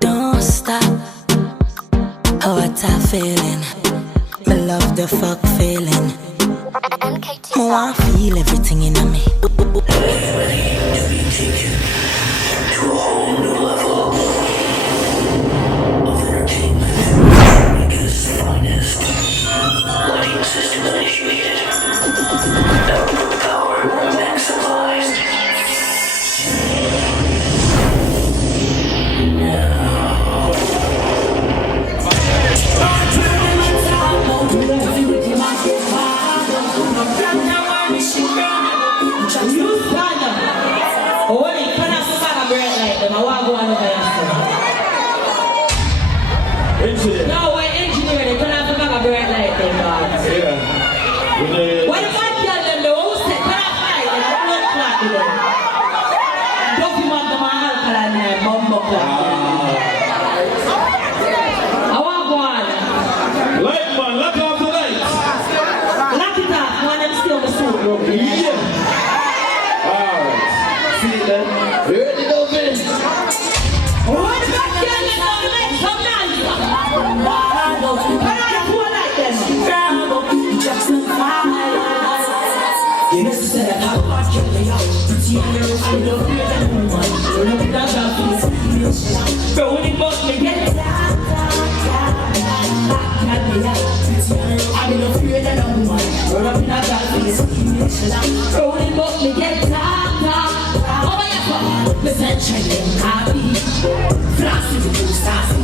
Don't stop. What I'm feeling. Me love the fuck feeling. I want to feel everything in me. Ready to be taken to a whole new level of entertainment. Jamaica's finest. Lighting system initiated. Output power maximized. No, we're engineering. You can't have a bright light there, guys. Yeah. What if I tell them the whole set? Can I fight them? I'm not clapping them. Dovey Magnum and alkaline there, bumbo clap. I want one. Light man, lock off the lights. Lock it off. One of them still the suit, bro. Yeah. Alright. See that? Ready, Dovey? What if I tell them to make some noise? Can I do it like them? You know, said I want to kill me out. See, I love you and the woman. You know, that's how it but when it bugs me, get it. I'm in a fear that I'm one. Run up in a dark place. But when it bugs me, get it. Oh, my God. Listen, check them happy. Flashy to do sassy.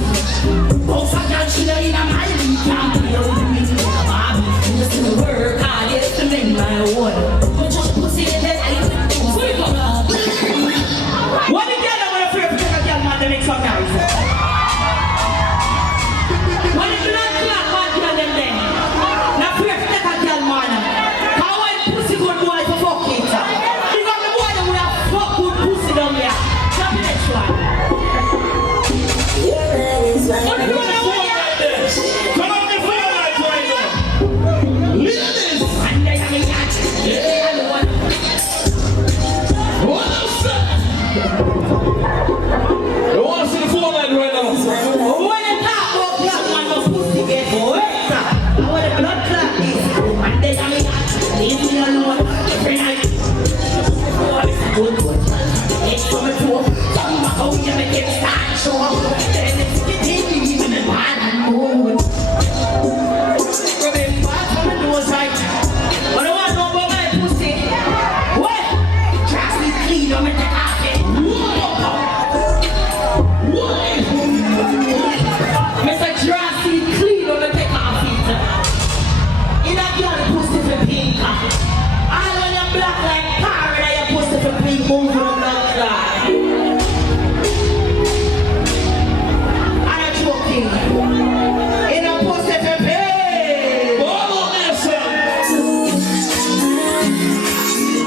Both are dancing in a my league. Can't be able to meet me in a Barbie. Just in the work, I get to make my own. But just pussy in the head. What the girl I'm afraid to take a girl man to make some noise? What if you not clap bad girl them then? Not afraid to take a girl man. How when pussy good boy for fuck it? Because the boy that would have fuck good pussy down here. Jump the next one. What the girl that would have? Come on, the fire lights right now. Ladies! And they have me got it. What else, sir? You want to see the phone line right now? When they talk about black man, no pussy get boy. I want a blood clot this. And they have me got it. Leave me alone. Every night. Good. It's from a tour. Talking about how you make it start show up. Then it's getting even in man and moon. Remember from the nose right. But I want to know about my pussy. What? Trust me clean, I'm in the carpet. Mr. Drasty clean, I'm in the carpet. In a girl pussy for pink. All when you're black like parrot, and your pussy for pink, move from that guy. I'm not joking. In a pussy for pink. Ball on there, son.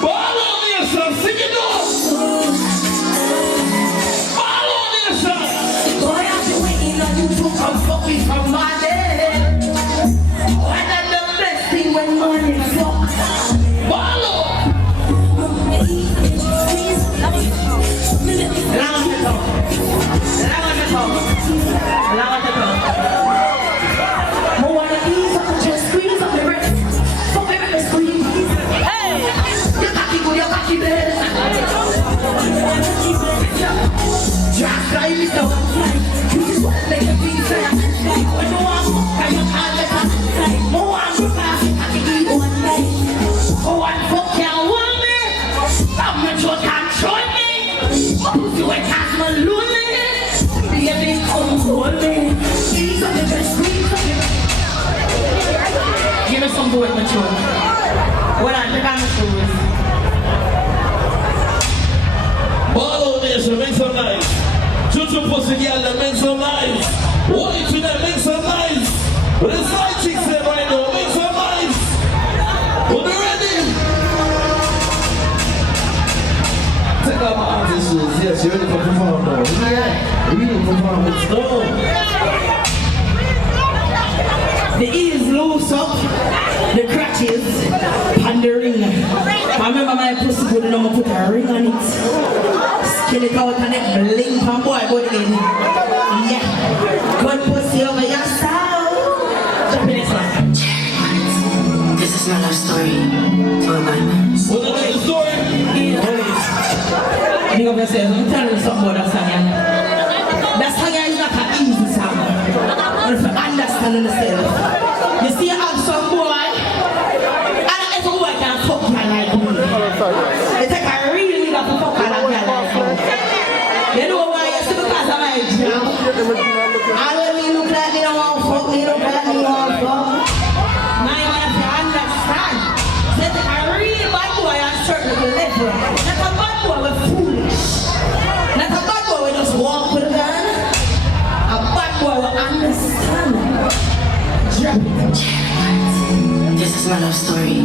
Ball on there, son. Sing it off. Ball on there, son. Boy, I've been waiting on you to come fuck me from my day. Why not the best thing when morning fuck? Ball on. Allow us to talk. Allow us to talk. Allow us to talk. More wanna ease up, just squeeze up the breast. Fuck me with the squeeze. Hey! Your cocky good, your cocky bad. Just try me so. You just want to make a piece of when you want more, can you can't let us. More want to pass, I can eat one night. Oh, one fuck can't want me. I'm not sure control me. You ain't cast my loneliness. Baby, come hold me. Squeeze up the dress, squeeze up the give me some good mature. What I think I'm mature. Ball on there, so make some noise. Chuchu pussy girl, that make some noise. What you that make some noise? But the side chicks there right now, make some noise. Are you ready? Take out my artist shoes. Yes, you're ready for perform now. Yeah. Real performance now. The ears loose up, the crutches, and the ring. I remember my pussy good and I'm gonna put a ring on it. Skin it out and then blink from boy body in. Yeah. Good pussy over your soul. Jump in this one. This is my love story to a bad man. What's the story? Big up yourself. I'm telling you something about that song. That song is not an easy song. But if you understand yourself, you see you have some boy, and every boy can fuck you like me. They take a real nigga to fuck her like me. You know why? You see because of my job. And when me look like me don't want to fuck, me look like me want to fuck. My man, if you understand, they take a real bad boy and certain level. Not a bad boy with foolish. Not a bad boy with just walk with a gun. A bad boy will understand. Drop it. This is my love story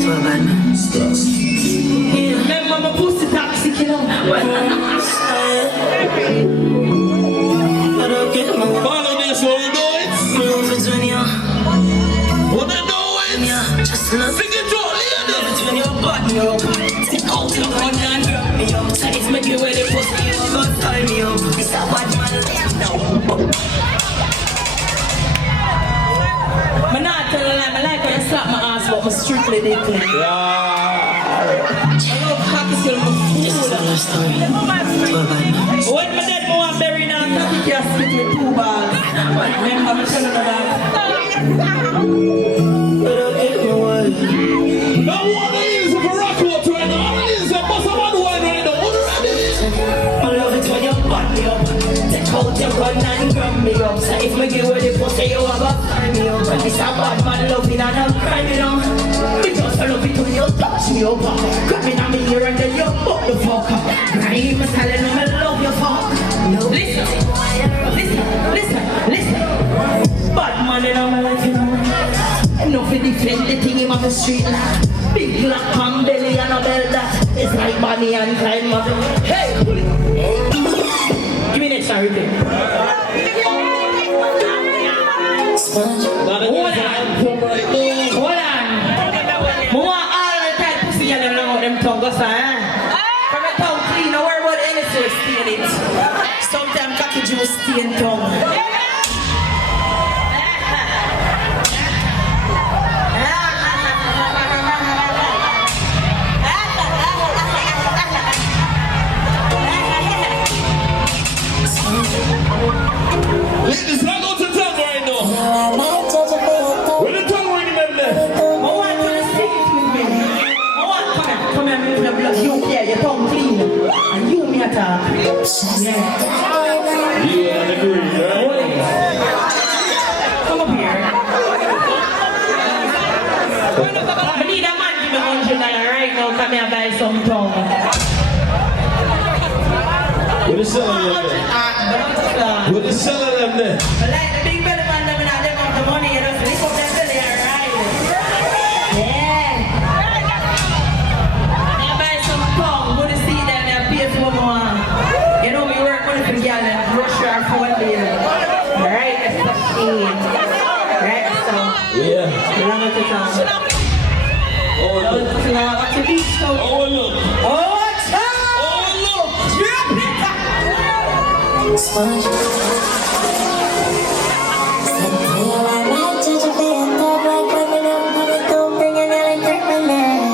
to a bad man. Remember my pussy toxic, you know? Follow this, so you know it. Wanna know it? Just love Sing it to a lady. when you're bad, yo. Stick out your gun and drop me up. So if me give away the pussy, you gon' tie me up. It's a bad man left now. I'm not telling you, I like when you slap my ass, but I'm strictly dickly. I love cocky till I'm This is my love story to a bad man. when my dead mom buried down, cocky casket with 2 balls. Remember me telling you that? Now what it is for Rashkamar right now? What it is for someone who ain't right now? What are you I love it when you back me up. Take out your gun and grab me up. So if me give away the pussy, you have a tie me up. It's a bad man loving and I'm crying on. Because I love it when you touch me up. Grabbing on me here and then you fuck the fuck up. Crying, me telling me I love you fuck. Listen. Bad man in my life, you know. Enough to defend the thing in my street like big black pan belly and a bell that. It's like Bonnie and Clyde, mother. Hey, pull it. Give me next time, repeat. Hold on. I want all the tight pussy and them know them tongue goes on. From the tongue clean, don't worry about any source stain it. Sometimes cocky juice stain tongue. Ladies, I go to tongue right now. Where the tongue ring them there? I want you to stick it with me. I want come here, me blood. You care, your tongue clean. And you me attack. Yeah. Yeah, I agree, right? Come up here. I need a man give me $100 right now. Come here, buy some tongue. What is selling them there? What is selling them there? But like the big belly man, them have the money, you just lift up their belly and ride. Yeah. I buy some tongue, go to see them and pay for more. You know me work money for the girl and brush her phone bill. Right, that's the shit. Right, so. Yeah. You love it to tongue. Oh, look. What's the beach so? Oh, look. Oh, what's up? Oh, look. Drop it. Sponge.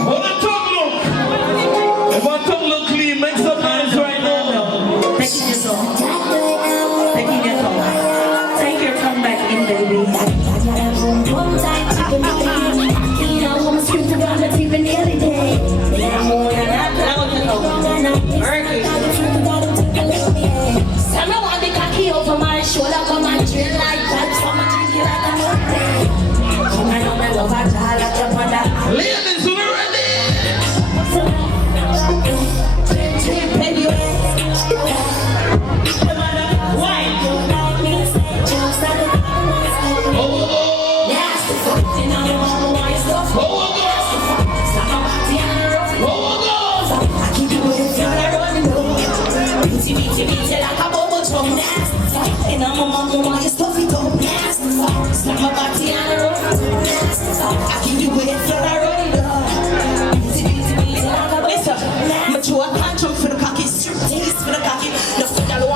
What the tongue look? If my tongue look clean, make some noise right now. Take it yourself. Take it yourself. Take your tongue back in, baby. Ladies, we ready? Listen, I'm a true tantrum for the cocky strip.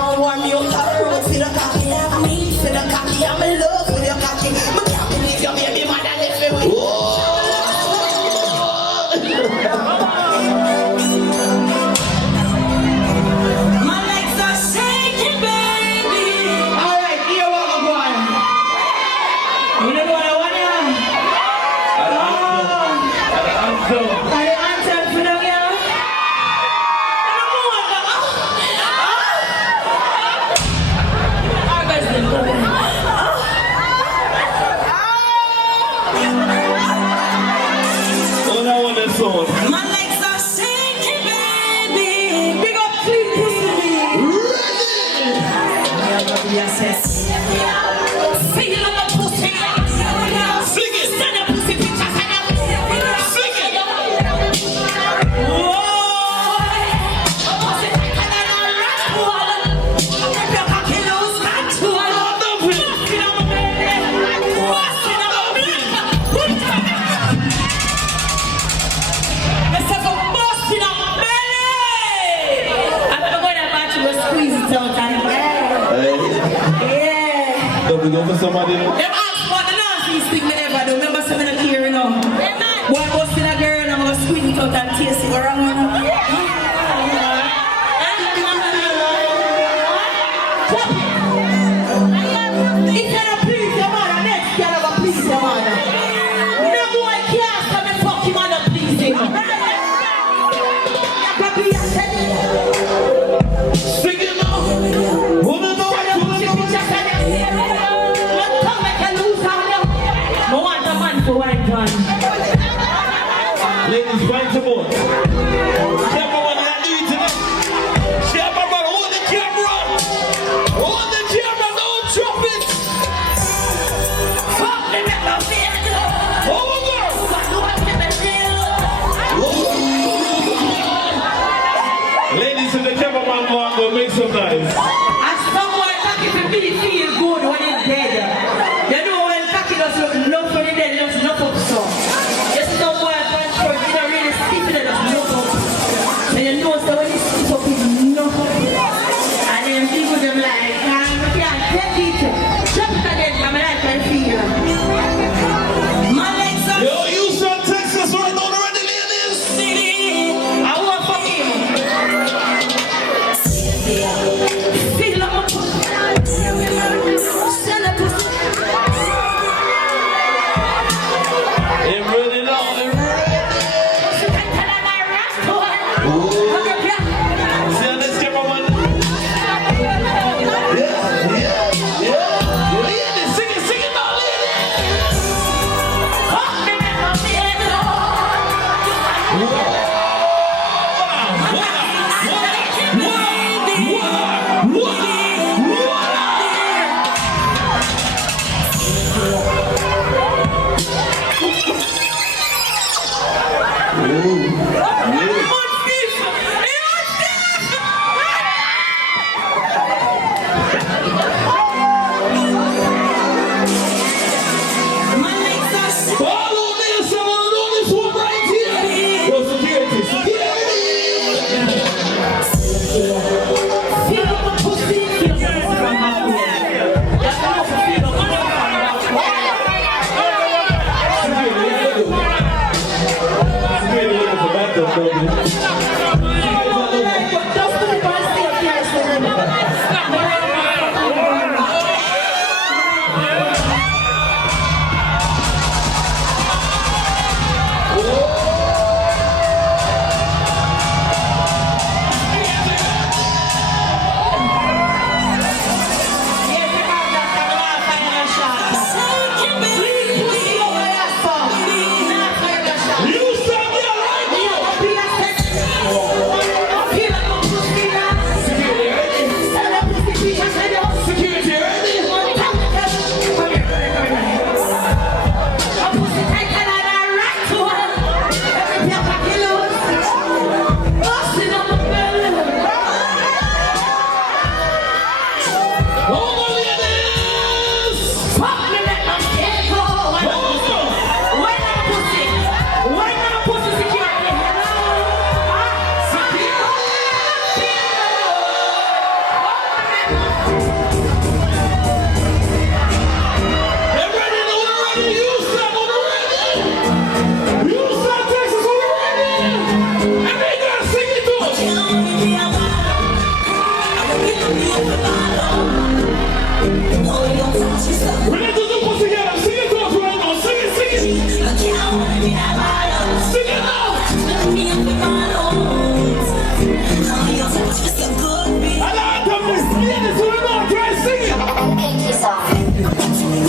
can't warm me up the road for the cocky. Have me for the cocky. I'm in love with your cocky. I can't believe your baby mother left me with. My legs are shaking, baby. All right, here we go. You know what I want to have? Are you answering for them, yeah? My legs are shaking, baby. Big up, clean pussy. Yes. Sing it on the pussy. Sing it. Send a pussy picture. Sing it. Whoa. Pussy tighter than a Rashkamar. If your cocky lose control. Bustin' on my belly. Bustin' on my belly. Put it on. Let's have a bustin' on my belly. I'm gonna go in the bathroom and squeeze it out and yeah. Don't we go for somebody? Them ask what the nastiest thing me ever do. Remember some of the care, you know. Boy busting a girl and I'm gonna squeeze it out and taste it around, you know. It's gonna please your mother. Next girl ever please your mother. No boy can't come and fuck him and not please him. Sing it now. Woman, no, ladies, find some more. Camera one, I need tonight. Camera, hold the camera. Hold the camera, no trumpets. Over. Ladies and the cameraman go make some noise. As someone cocky to really feel good when it's dead. You know when cocky does look enough when it's dead, it does look up so. Just someone punch for it, you don't really stiff it, it does look up. And you know so when it's stiff up, it's enough up. And then people them like, I can't take it. Jump it again, I'm like I feel. My legs are Yo, Houston, Texas, right now, the ready ladies. I want for him. Ready to do pussy together. Sing it to us right now. Sing it, sing it. Sing it now. I like to miss. Yeah, this one now. Try sing it.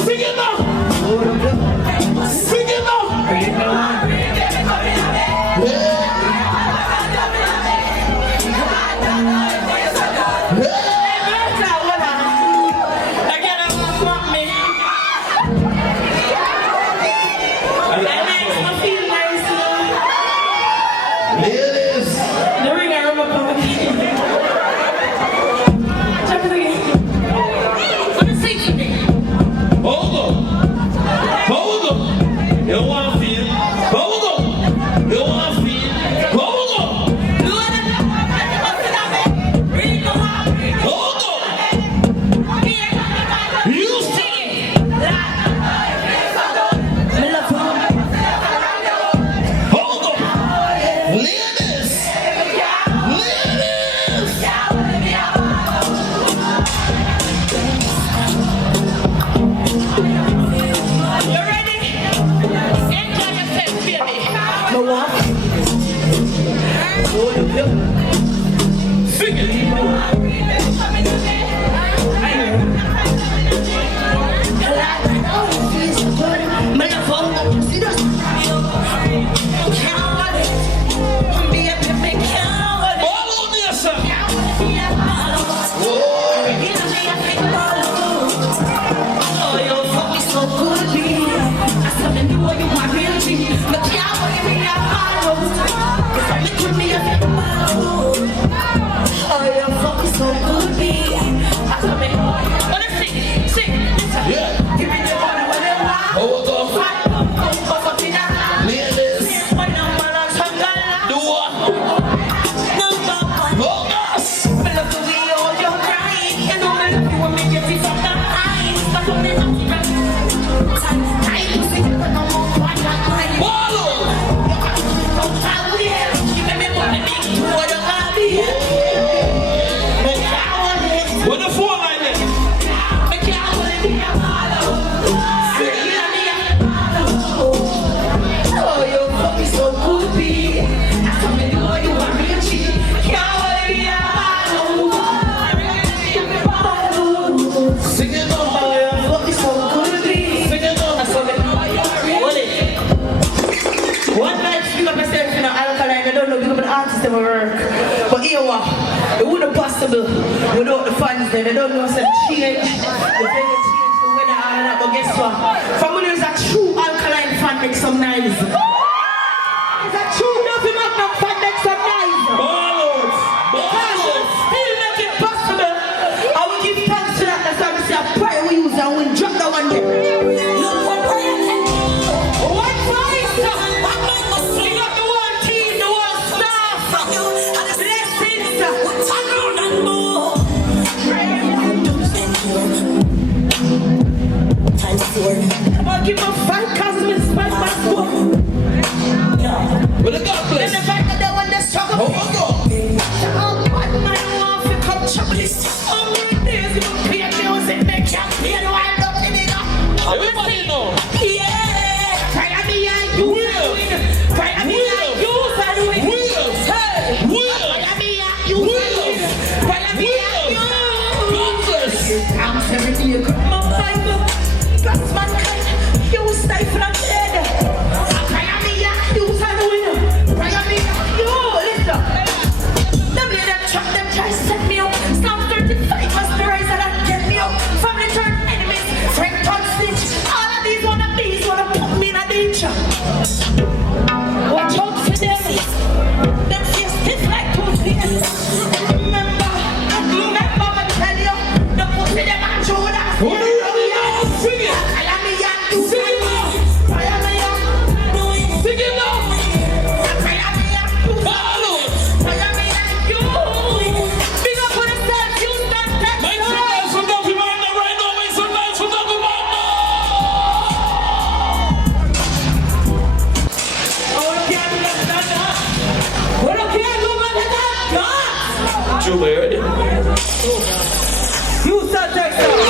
Sing it now. Sing it now. Ladies. The ring I rub up on my feet. Jump it again. Let me see today. Hold on. Hold on. You want to feel? Hold on. You want to feel? Hold on. Hold on. You sing it. Hold on. Ladies. Ladies. You ready? Enjoy yourself, baby. No one. Sing it. All on the side. Yeah. Hold on. Ladies. Do what? Focus. Follow. With the phone like that. Sing it now. Sing it now. One night, speak up myself in an alkaline. I don't know, become an artist in my work. But here, what? It wouldn't possible without the fans there. They don't know some change. The weather change, the weather, all that. But guess what? Family is a true alkaline fan, make some noise. It's a true Dovey Magnum fan, make some noise. Ballers. Ballers. Still make it possible. I will give thanks to that. That's why we say a prayer we use and we drop that one there. One voice. We got the one team, the one staff. Blessings. I'll give them 5 customers, 5 passports. With the God And bless. the fact that they want to struggle. Hold on. Everybody know. Watch out for them. Them face stiff like toothpaste. Remember, I tell you, the pussy them and Judas. Who do you really know? Sing it. Sing it now. Sing it now. Follow. Big up for yourself, you stand next. Make some noise for Dovey Magnum right now. Make some noise for Dovey Magnum. Julie, ready? Yes, sir.